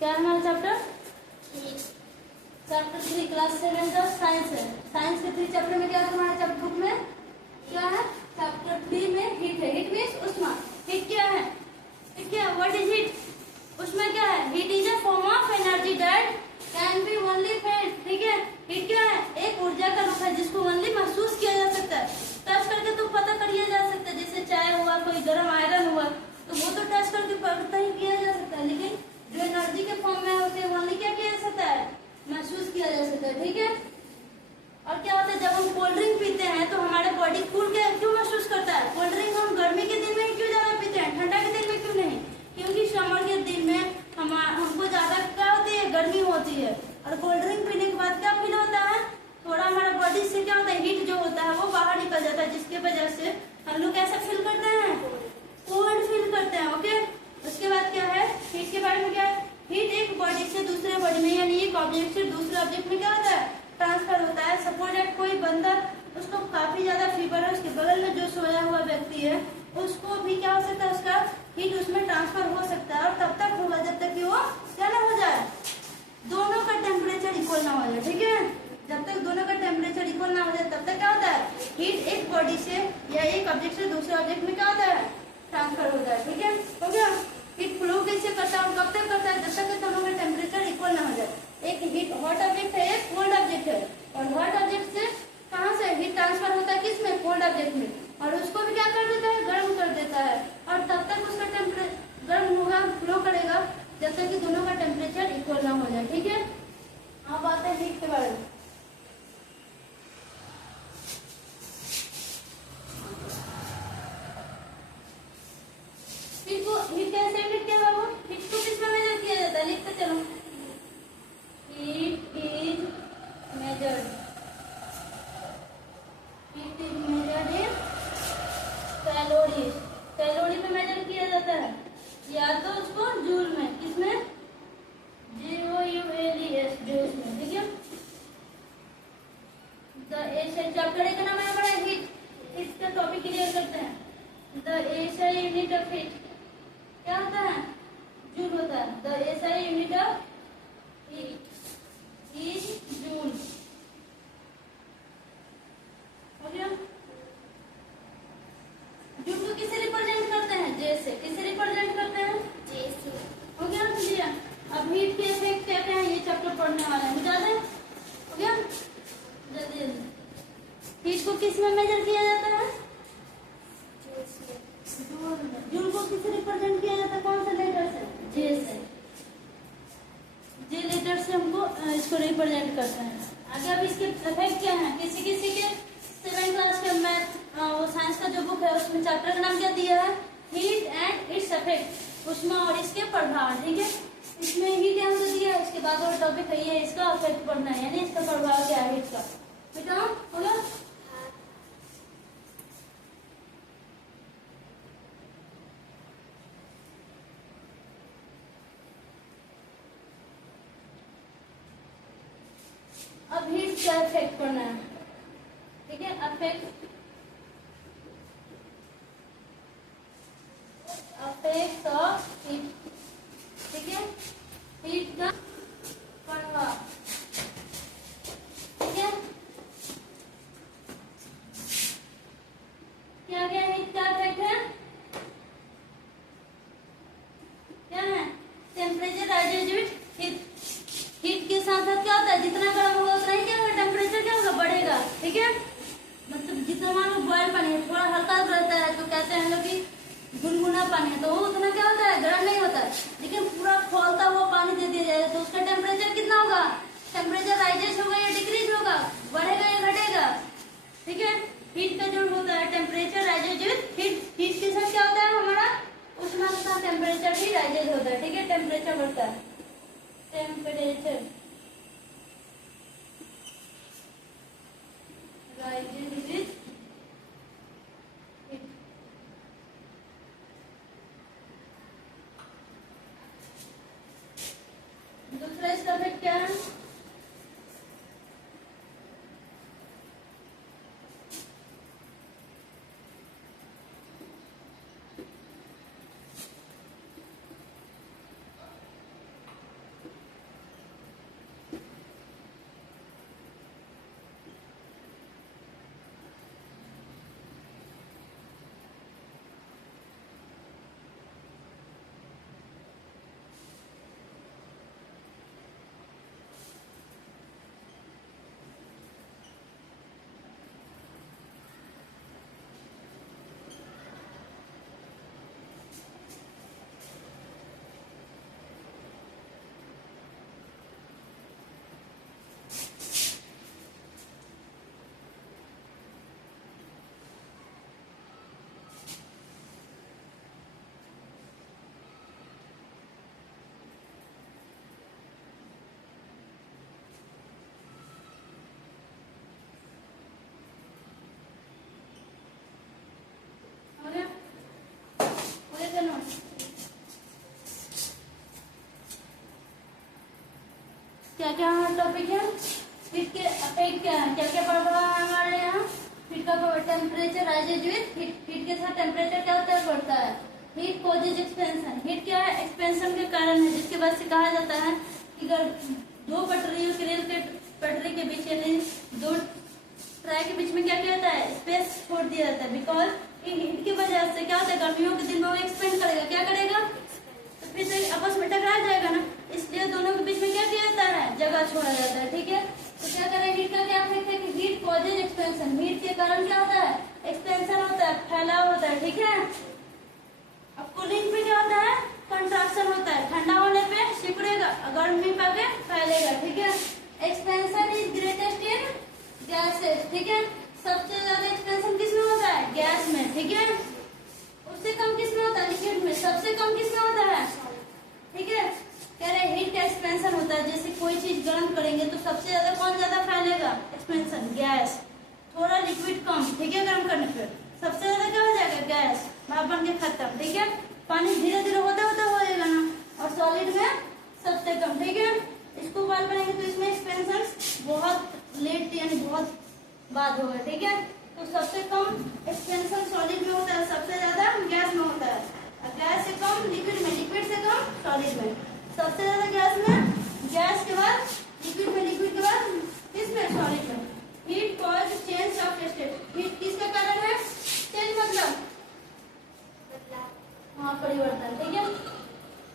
क्या है हमारा चैप्टर? चैप्टर 3 क्लास 7 का साइंस है। साइंस के 3 चैप्टर में क्या है हमारे चैप्टर बुक में? क्या है? चैप्टर 3 में हीट है। हीट मीन्स उष्मा। हीट क्या है? हीट क्या है? What is heat? उसमें क्या है? Heat is a form of energy that can be only felt. ठीक है, हीट क्या है? एक ऊर्जा का रूप है जिसको ओनली महसूस किया जा सकता है। टच करके तो पता करिए जा सकता है, जैसे चाय हुआ, कोई गर्म आयरन हुआ, तो वो तो टच करके पता ही किया जा सकता है, लेकिन जो एनर्जी के फॉर्म में होते हैं ओनली क्या किया जा सकता है? महसूस किया जा सकता है। ठीक है, और क्या होता है जब हम कोल्ड ड्रिंक पीते हैं तो हमारे बॉडी कूल के क्यों महसूस करता है? कोल्ड ड्रिंक हम गर्मी के दिन में क्यों ज्यादा पीते हैं, ठंडा के दिन में क्यों नहीं? क्योंकि समर के दिन में हमको ज्यादा क्या होती है? गर्मी होती है, और कोल्ड ड्रिंक पीने के बाद क्या फील होता है? थोड़ा हमारा बॉडी से क्या होता है? हीट जो होता है वो बाहर निकल जाता है, जिसके वजह से हम लोग कैसा फील करते हैं? कोल्ड फील करते हैं। ओके, उसके बाद क्या है? हीट के बारे में क्या है? हीट एक बॉडी से दूसरे बॉडी में, यानी एक ऑब्जेक्ट से दूसरे ऑब्जेक्ट में क्या होता है? ट्रांसफर होता है। सपोज दैट कोई बंदा, उसको काफी ज्यादा फीवर है, उसके बगल में जो सोया हुआ व्यक्ति है उसको भी क्या हो सकता है? उसका हीट उसमें ट्रांसफर हो सकता है, और तब तक होगा जब तक कि वो क्या ना हो जाए, दोनों का टेम्परेचर इक्वल ना हो जाए। ठीक है, जब तक दोनों का टेम्परेचर इक्वल ना हो जाए तब तक क्या होता है? हीट एक बॉडी से या एक ऑब्जेक्ट से दूसरे ऑब्जेक्ट में क्या होता है? ट्रांसफर होता है। ठीक है, हो गया। हीट फ्लो कैसे करता है और कब तक करता है? जब तक कि दोनों का टेम्परेचर इक्वल ना हो जाए। एक हीट हॉट ऑब्जेक्ट है, एक कोल्ड ऑब्जेक्ट है, और हॉट ऑब्जेक्ट से कहाँ से हीट ट्रांसफर होता है? किसमें? कोल्ड ऑब्जेक्ट में, और उसको भी क्या कर देता है? गर्म कर देता है, और तब तक उसका टेम्परेचर गर्म होगा, फ्लो करेगा जब तक कि दोनों का टेम्परेचर इक्वल ना हो जाए। ठीक है, अब आते हैं हीट के बारे में। हीट कैसे मीट किया बाबू? हीट को किस में मेजर किया जाता है? लिखते चलो। Heat is measured in calories. Calorie में मेजर किया जाता है, या तो उसको जूल में, किसमें? JOULES, जूल्स में। ठीक है, चैप्टर का नाम है हमारा हीट। हीट का टॉपिक क्लियर करते हैं। The SI unit of heat क्या होता है? जूल होता है। The SI unit of heat is joule. हो गया? जूल को किसे रिप्रेजेंट करते हैं? J से। किसे रिप्रेजेंट करते हैं? J से। हो गया ना चलिए, अब हीट के इफेक्ट क्या क्या है ये चैप्टर पढ़ने वाला है, बता दें। हो गया, जल्दी जल्दी। हीट को किस में मेजर किया जाता है? जूल को किसे रिप्रेजेंट किया जाता है? कौन से लेटर से? J से। J लेटर से हमको इसको रिप्रेजेंट करते हैं। आगे अब इसके इफेक्ट क्या है? किसी किसी के 7th क्लास के मैथ वो साइंस का जो बुक है उसमें चैप्टर का नाम क्या दिया है? हीट एंड इट्स इफेक्ट, उष्मा और इसके प्रभाव। ठीक है, इसमें हीट यहाँ से दिया है, इसके बाद और टॉपिक है ये इसका इफेक्ट पढ़ना है, यानी इसका प्रभाव क्या है हीट का। बेटा बोलो। अब हीट का इफेक्ट पढ़ना है। ठीक है, इफेक्ट ऑफ हीट। ठीक है, हीट का प्रभाव। ठीक है, क्या क्या हीट का इफेक्ट है? क्या है? Temperature rises with heat. Heat के साथ साथ क्या होता है? जितना गर्म होगा उतना ही क्या होगा? टेम्परेचर क्या होगा? बढ़ेगा। ठीक है, मतलब जितना मान लो बॉयल पानी है, थोड़ा हल्का रहता है तो कहते हैं लोग कि गुनगुना पानी है, तो वो उतना क्या होता है? गर्म नहीं होता है। लेकिन पूरा खौलता हुआ पानी दे दिया जाए तो उसका टेम्परेचर कितना होगा? टेम्परेचर राइजेज होगा या डिक्रीज होगा? बढ़ेगा या घटेगा? ठीक है, हीट का जो होता है temperature rises with heat. Heat के साथ क्या होता है? हमारा उष्मा के साथ टेम्परेचर भी राइजेज होता है। ठीक है, टेम्परेचर बढ़ता है। Temperature rises with heat. दूसरा इसका इफेक्ट क्या है? क्या क्या टॉपिक है? हीट के अफेक्ट क्या है, क्या क्या पढ़ रहा है हमारे यहाँ? हीट का temperature rises with heat, heat के साथ टेम्परेचर क्या होता है, बढ़ता है। हीट कॉजेज एक्सपेंशन, हीट क्या है, एक्सपेंशन के कारण है, जिसके बाद से कहा जाता है कि अगर दो पटरियों के रेल के पटरी के बीच यानी दो ट्रैक के बीच में क्या किया जाता है, स्पेस छोड़ दिया जाता है। बिकॉज हीट की वजह से क्या होता है, गर्मियों के दिन में वो एक्सपेंड करेगा, क्या करेगा, तो फिर से आपस में टकरा जाएगा ना, इसलिए दोनों के बीच में क्या किया जाता है, जगह छोड़ा जाता है। ठीक है, तो क्या करें, हीट का क्या इफेक्ट है कि हीट कॉजेज एक्सपेंशन, हीट के कारण क्या होता है, एक्सपेंशन होता है, फैलाव होता है। ठीक है, अब कूलिंग पे क्या होता है, कंट्रैक्शन होता है, ठंडा होने पे सिकुड़ेगा, गर्मी पे फैलेगा। ठीक है, expansion is greatest in gases. ठीक है, सबसे ज्यादा एक्सपेंशन किसमें होता है, गैस में। ठीक है, उससे कम किसमें होता है, लिक्विड में। सबसे कम किसमें होता है, ठीक है, कह रहे हीट का एक्सपेंशन होता है। जैसे कोई चीज गर्म करेंगे तो सबसे ज्यादा कौन ज्यादा फैलेगा, एक्सपेंशन, गैस। थोड़ा लिक्विड कम, ठीक है, गर्म करने पे सबसे ज्यादा क्या हो जाएगा, गैस, भाप बन के खत्म। ठीक है, पानी धीरे धीरे होता होता हो जाएगा ना, और सॉलिड में सबसे कम। ठीक है, इसको बाल करेंगे तो इसमें एक्सपेंशन बहुत लेट यानी बहुत बाद होगा। ठीक है, तो सबसे कम एक्सपेंशन सॉलिड में होता है, सबसे ज्यादा गैस में होता है। गैस से कम लिक्विड में, लिक्विड से कम सॉलिड में। सबसे ज्यादा गैस में, गैस के बाद लिक्विड में, लिक्विड के बाद किसमें, सॉलिड में। Heat cause change of state, heat किसका कारण है, चेंज मतलब हाँ परिवर्तन। ठीक है,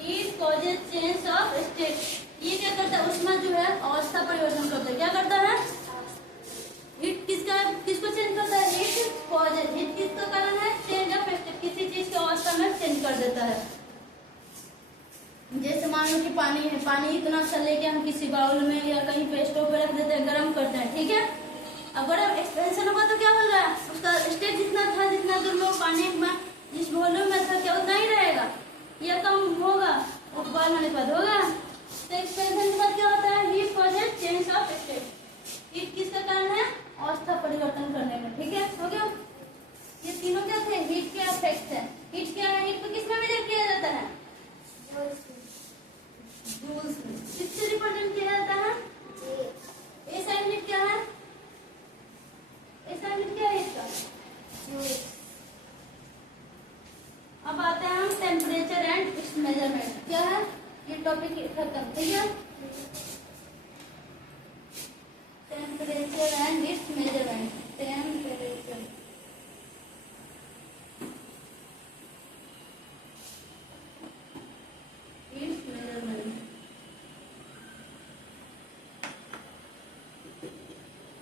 heat causes change of state, ये क्या करता है, ऊष्मा जो है अवस्था परिवर्तन करता है। क्या करता है, हीट किसको चेंज करता है, हीट कॉजेज, हीट किसका कारण है, चेंज ऑफ स्टेट, किसी चीज की अवस्था में चेंज कर देता है। जैसे मान लो कि पानी है, पानी इतना सा लेके हम किसी बाउल में या कहीं पे स्टोव पे रख देते हैं, गर्म करते हैं। ठीक है, अगर एक्सपेंशन होगा तो क्या हो रहा है, उसका स्टेट जितना था, जितना दूर में पानी में जिस वॉल्यूम में था, क्या उतना ही रहेगा या कम होगा, उबाल होने के बाद होगा। तो एक्सपेंशन के बाद क्या होता है, heat causes change of state, heat किसका कारण है, अवस्था परिवर्तन करने में। ठीक है, हो गया। ये तीनों क्या थे, हीट के इफेक्ट है। हीट क्या है, हीट को किसमें मेजर किया जाता है, जूल्स में। किससे रिप्रेजेंट किया जाता है, एस यूनिट क्या है, एस यूनिट क्या है इसका, जूल्स। अब आते हैं हम टेम्परेचर एंड इट्स मेजरमेंट, क्या है ये टॉपिक खत्म। ठीक है, temperature and it's measurement, temperature it's measurement.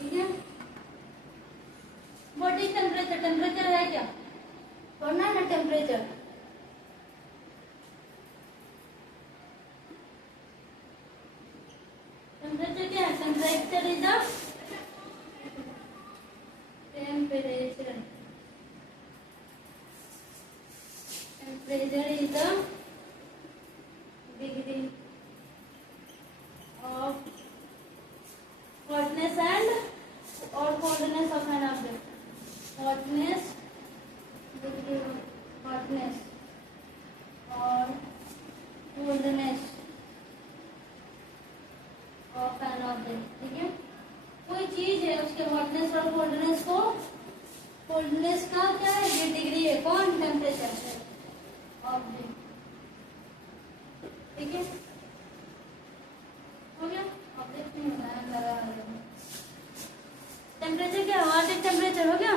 ठीक है, व्हाट इज टेम्परेचर, टेम्परेचर है क्या, पढ़ना है ना टेम्परेचर। टेम्परेचर क्या है, temperature is the temperature, temperature is the degree of hotness and और coldness of an object. Hotness, degree of hotness और कोल्डनेस ऑफ एन ऑब्जेक्ट। ठीक है, कोई चीज है उसके हॉटनेस और कोल्डनेस को, कोल्डनेस का क्या है, ये डिग्री है, कौन, टेम्परेचर है ऑब्जेक्ट। ठीक है, हो गया, ऑब्जेक्ट नहीं होता है, लगा टेम्परेचर क्या, व्हाट इज टेम्परेचर, हो गया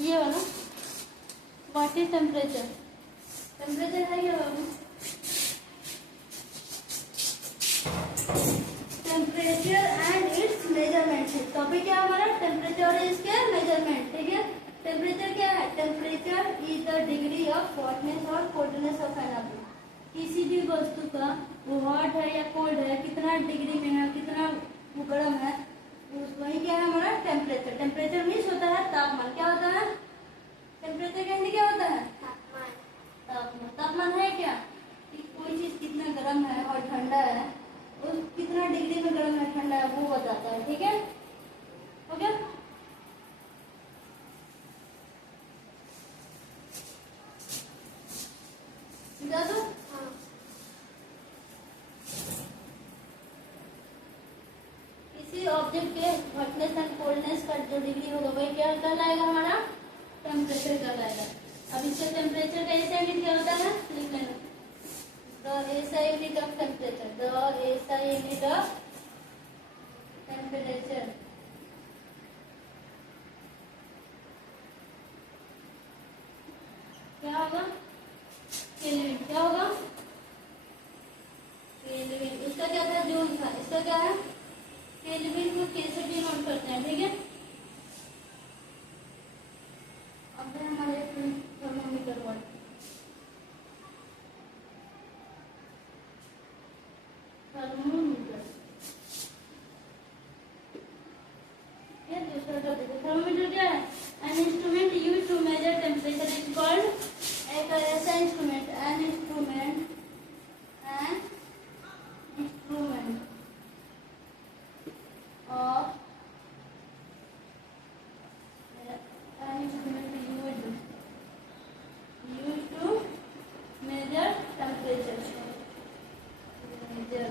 ये वाला, व्हाट इज टेम्परेचर, टेम्परेचर है क्या बाबू, टेम्परेचर एंड इट्स मेजरमेंट है टॉपिक, क्या हमारा, टेम्परेचर और इसके मेजरमेंट। ठीक है, टेम्परेचर क्या है, temperature is the degree of hotness और कोल्डनेस ऑफ एन ऑब्जेक्ट। किसी भी वस्तु का वो हॉट है या कोल्ड है, कितना डिग्री में है, कितना वो गर्म है, वही क्या है हमारा टेम्परेचर। टेम्परेचर मीन्स होता है तापमान, क्या होता है, टेम्परेचर के अंदर क्या होता है, तापमान। तापमान, तापमान है क्या, कि कोई चीज कितना गर्म है और ठंडा है, और कितना डिग्री में गर्म है ठंडा है, वो बताता है। ठीक है, हो गया। समझा दो, ऑब्जेक्ट के हॉटनेस एंड कोल्डनेस का जो डिग्री होगा वही क्या कहलाएगा, हमारा टेम्परेचर कहलाएगा। अब इसका टेम्परेचर का ऐसा यूनिट क्या होता है, लिख लेना, the SI unit of temperature, the SI unit of temperature क्या होगा, केल्विन। क्या होगा, केल्विन। इसका क्या था, जूल था। इसका क्या है, केल्विन को के से भी नोट करते हैं, ठीक है। अब है हमारे थर्मोमीटर वर्ड, थर्मोमीटर, ये दूसरा टॉपिक है। थर्मोमीटर क्या है, an instrument use to measure temperature is called, एक ऐसा instrument, an instrument, an instrument of an instrument used to measure temperature, measure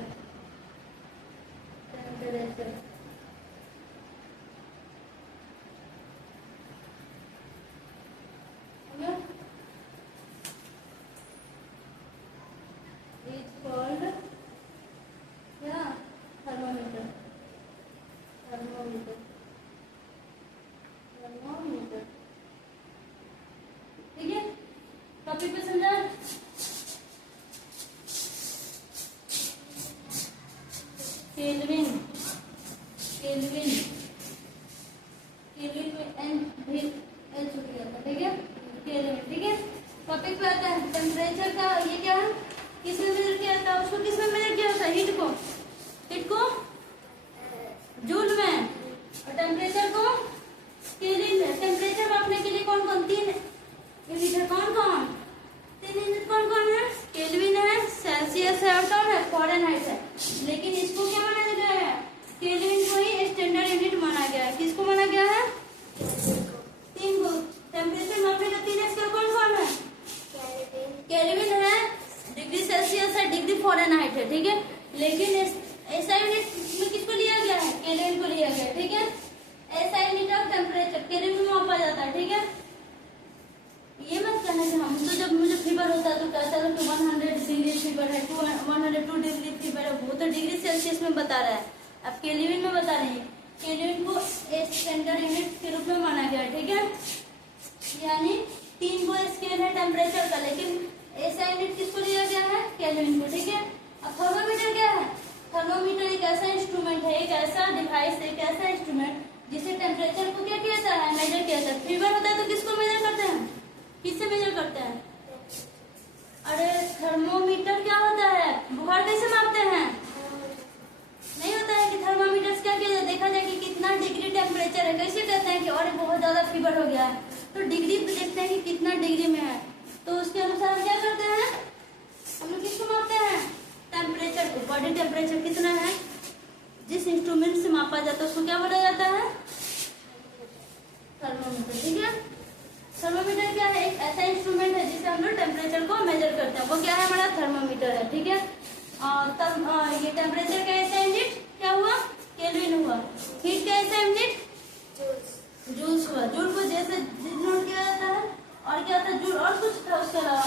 temperature। It's called yeah thermometer, thermometer, thermometer, ठीक है। Topic पे समझा, kelvin, kelvin, kelvin में N भी L छूट गया था, ठीक है, केल्विन, ठीक है। टॉपिक पे आता है टेम्परेचर का, ये क्या है, किसमें मेजर किया था, उसको किसमें मेजर किया होता है, हीट को, हीट को जूल में, और टेम्परेचर को केल्विन में। टेम्परेचर मापने के लिए कौन कौन तीन यूनिट है, कौन कौन तीन यूनिट कौन कौन है, केल्विन है, सेल्सियस है, और कौन है, फ़ारेनहाइट है। लेकिन इसको क्या माना गया है, केल्विन को ही स्टैंडर्ड यूनिट माना गया है। किसको माना गया है, तीन को। टेम्परेचर मापने का तीन स्केल कौन कौन है, केल्विन है, डिग्री सेल्सियस है, डिग्री फ़ारेनहाइट है, ठीक है। लेकिन ऐसा यूनिट में किसको लिया गया है, केल्विन को लिया गया है, ठीक है। ऐसा यूनिट ऑफ टेम्परेचर केल्विन में मापा जाता है, ठीक है। ये मत कहना कि हम तो जब मुझे फीवर होता है तो कहता है कि 100 डिग्री फीवर है, 102 डिग्री फीवर है, वो तो डिग्री सेल्सियस में बता रहा है, अब केल्विन में बता रही है। केल्विन को स्टैंडर्ड यूनिट के रूप में माना गया है, ठीक है। यानी तीन को स्केल है टेम्परेचर का, लेकिन ऐसा यूनिट किसको लिया गया है, केल्विन को, ठीक है। अब थर्मोमीटर क्या है, थर्मोमीटर एक ऐसा इंस्ट्रूमेंट है, एक ऐसा डिवाइस है, एक ऐसा इंस्ट्रूमेंट जिसे टेम्परेचर को क्या किया जाता है, मेजर किया जाता है। फीवर होता है तो किसको मेजर करते हैं, किससे मेजर करते हैं, अरे थर्मोमीटर क्या होता है, बुखार कैसे मापते हैं, नहीं होता है कि थर्मोमीटर से क्या किया जाए, देखा जाए कि कितना डिग्री टेम्परेचर है। कैसे कहते हैं कि और बहुत ज्यादा फीवर हो गया है तो डिग्री पे देखते हैं कि कितना डिग्री में है, तो उसके अनुसार हम क्या करते हैं, हम लोग किसको मापते हैं, टेम्परेचर को। बॉडी टेम्परेचर कितना है, जिस इंस्ट्रूमेंट से मापा जाता है उसको क्या बोला जाता है, थर्मोमीटर, ठीक है। थर्मोमीटर क्या है, एक ऐसा इंस्ट्रूमेंट है जिससे हम लोग टेम्परेचर को मेजर करते हैं, वो क्या है, हमारा थर्मोमीटर है, ठीक है। और तब ये टेम्परेचर का ऐसा यूनिट क्या हुआ, केल्विन हुआ। हीट का ऐसा यूनिट जूल्स हुआ। जूल को जैसे नोट किया जाता है, और क्या था जूल, और कुछ था उसके अलावा,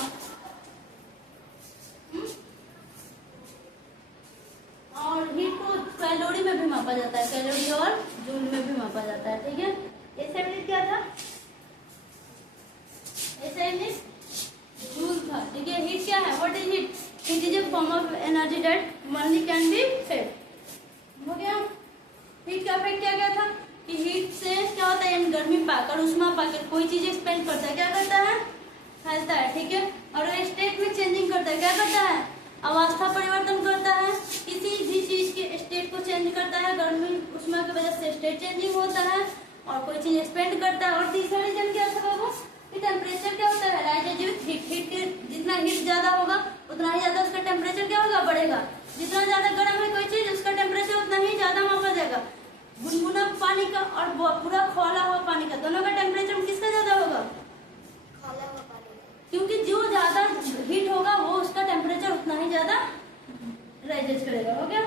और हीट को कैलोरी में भी मापा जाता है, कैलोरी और जूल में भी मापा जाता है, ठीक है। ऐसा यूनिट क्या था, ऐसा यूनिट जूल था, ठीक है। हीट क्या है, what is heat, heat is a form of energy that only can be fed, हो गया। हीट का इफेक्ट क्या क्या था कि हीट से क्या होता है, गर्मी पाकर, उष्मा पाकर कोई चीज एक्सपेंड करता है, क्या करता है, फैलता है, ठीक है। और स्टेट में चेंजिंग करता है, क्या करता है, अवस्था परिवर्तन करता है, किसी भी चीज के स्टेट को चेंज करता है, गर्मी उष्मा की वजह से स्टेट चेंजिंग होता है, और कोई चीज एक्सपेंड करता है। और तीसरा रीजन क्या था बाबू, कि टेम्परेचर क्या होता है, राइज विथ हीट, हीट के जितना हीट ज्यादा होगा उतना ही ज्यादा उसका टेम्परेचर क्या होगा, बढ़ेगा। जितना ज्यादा गर्म है कोई चीज उसका टेम्परेचर उतना ही ज्यादा मापा जाएगा। गुनगुना पानी का और पूरा खौला हुआ पानी का, दोनों का टेम्परेचर किसका ज्यादा होगा, खौला हुआ पानी, क्योंकि जो ज्यादा हीट होगा वो उसका टेम्परेचर उतना ही ज्यादा राइज करेगा, हो गया।